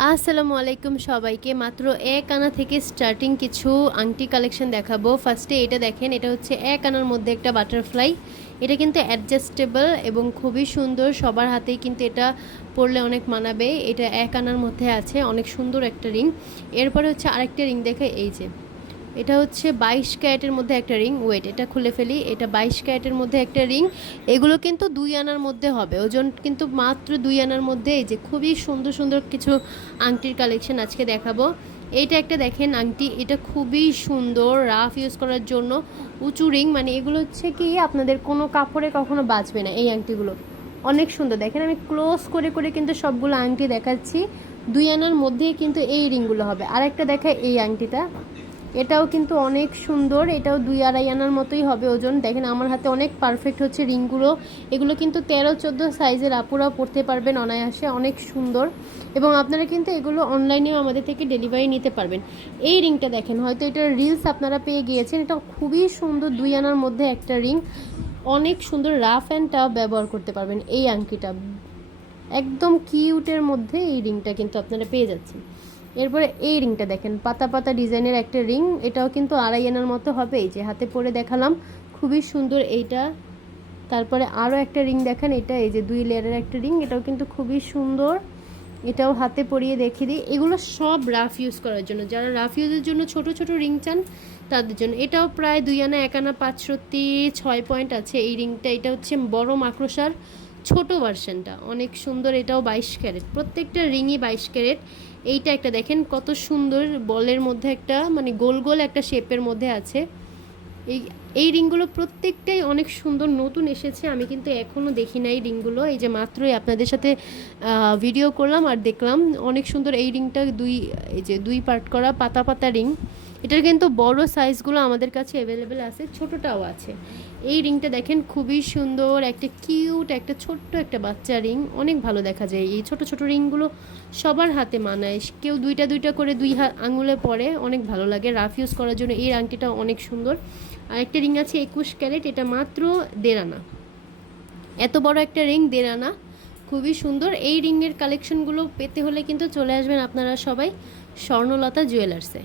আসসালামু আলাইকুম সবাইকে। মাত্র এক আনা থেকে স্টার্টিং কিছু আংটি কালেকশন দেখাবো। ফার্স্টে এটা দেখেন, এটা হচ্ছে এক আনার মধ্যে একটা বাটারফ্লাই। এটা কিন্তু অ্যাডজাস্টেবল এবং খুবই সুন্দর, সবার হাতেই কিন্তু এটা পরলে অনেক মানাবে। এটা এক আনার মধ্যে আছে, অনেক সুন্দর একটা রিং। এরপরে হচ্ছে আরেকটা রিং দেখে, এই যে এটা হচ্ছে 22 ক্যারেটের মধ্যে একটা রিং। ওয়েট, এটা খুলে ফেলি। এটা 22 ক্যারেটের মধ্যে একটা রিং। এগুলো কিন্তু 2 আনার মধ্যে হবে, ওজন কিন্তু মাত্র 2 আনার মধ্যে। এই যে খুবই সুন্দর সুন্দর কিছু আংটির কালেকশন আজকে দেখাবো। এইটা একটা দেখেন আংটি, এটা খুবই সুন্দর, রাফ ইউজ করার জন্য। উঁচু রিং, মানে এগুলো হচ্ছে কি আপনাদের কোনো কাপড়ে কখনো বাঁচবে না। এই আংটিগুলো অনেক সুন্দর, দেখেন আমি ক্লোজ করে করে কিন্তু সবগুলো আংটি দেখাচ্ছি। 2 আনার মধ্যেই কিন্তু এই রিংগুলো হবে। আরেকটা দেখায় এই আংটিটা, এটাও কিন্তু অনেক সুন্দর। এটাও 2-2.5 আনার মতোই হবে ওজন। দেখেন আমার হাতে অনেক পারফেক্ট হচ্ছে রিংগুলো। এগুলো কিন্তু 13-14 সাইজের আপুরাও পরতে পারবেন অনায়াসে, অনেক সুন্দর। এবং আপনারা কিন্তু এগুলো অনলাইনেও আমাদের থেকে ডেলিভারি নিতে পারবেন। এই রিংটা দেখেন, হয়তো এটার রিলস আপনারা পেয়ে গিয়েছেন। এটা খুবই সুন্দর, 2 আনার মধ্যে একটা রিং, অনেক সুন্দর। রাফ অ্যান্ড টাফ ব্যবহার করতে পারবেন। এই আংটিটা একদম কিউটের মধ্যে এই রিংটা কিন্তু আপনারা পেয়ে যাচ্ছেন। এরপরে এই রিংটা দেখেন, পাতা পাতা ডিজাইনের একটা রিং। এটাও কিন্তু 2.5 আনার মতো হবে। এই যে হাতে পরে দেখালাম, খুবই সুন্দর এইটা। তারপরে আরও একটা রিং দেখেন, এটা এই যে 2 লেয়ারের একটা রিং, এটাও কিন্তু খুবই সুন্দর। এটাও হাতে পরিয়ে দেখিয়ে দিই। এগুলো সব রাফ ইউজ করার জন্য, যারা রাফ ইউজের জন্য ছোট ছোট রিং চান তাদের জন্য। এটাও প্রায় 2 আনা 1 আনা 506 পয়েন্ট আছে এই রিংটা। এটা হচ্ছে বড় মাকড়সার ছোট ভার্সনটা, অনেক সুন্দর। এটাও 22 ক্যারেট, প্রত্যেকটা রিংই 22 ক্যারেট। এইটা একটা দেখেন কত সুন্দর, বলের মধ্যে একটা, মানে গোল গোল একটা শেপের মধ্যে আছে। এই এই রিংগুলো প্রত্যেকটাই অনেক সুন্দর, নতুন এসেছে। আমি কিন্তু এখনও দেখি নাই রিংগুলো, এই যে মাত্রই আপনাদের সাথে ভিডিও করলাম আর দেখলাম। অনেক সুন্দর এই রিংটা, এই যে 2 পার্ট করা পাতা পাতা রিং। এটার কিন্তু বড় সাইজগুলো আমাদের কাছে অ্যাভেলেবেল আছে, ছোটোটাও আছে। এই রিংটা দেখেন খুবই সুন্দর, একটা কিউট, একটা ছোট্ট একটা বাচ্চা রিং, অনেক ভালো দেখা যায়। এই ছোট ছোট রিংগুলো সবার হাতে মানায়, কেউ দুইটা দুইটা করে 2 আঙুলে পরে, অনেক ভালো লাগে রাফ ইউজ করার জন্য। এই আংটিটা অনেক সুন্দর। আরেকটা রিং আছে 21 ক্যারেট, এটা মাত্র 1.5 আনা। এত বড় একটা রিং 1.5 আনা, খুবই সুন্দর। এই রিংয়ের কালেকশনগুলো পেতে হলে কিন্তু চলে আসবেন আপনারা সবাই স্বর্ণলতা জুয়েলার্সে।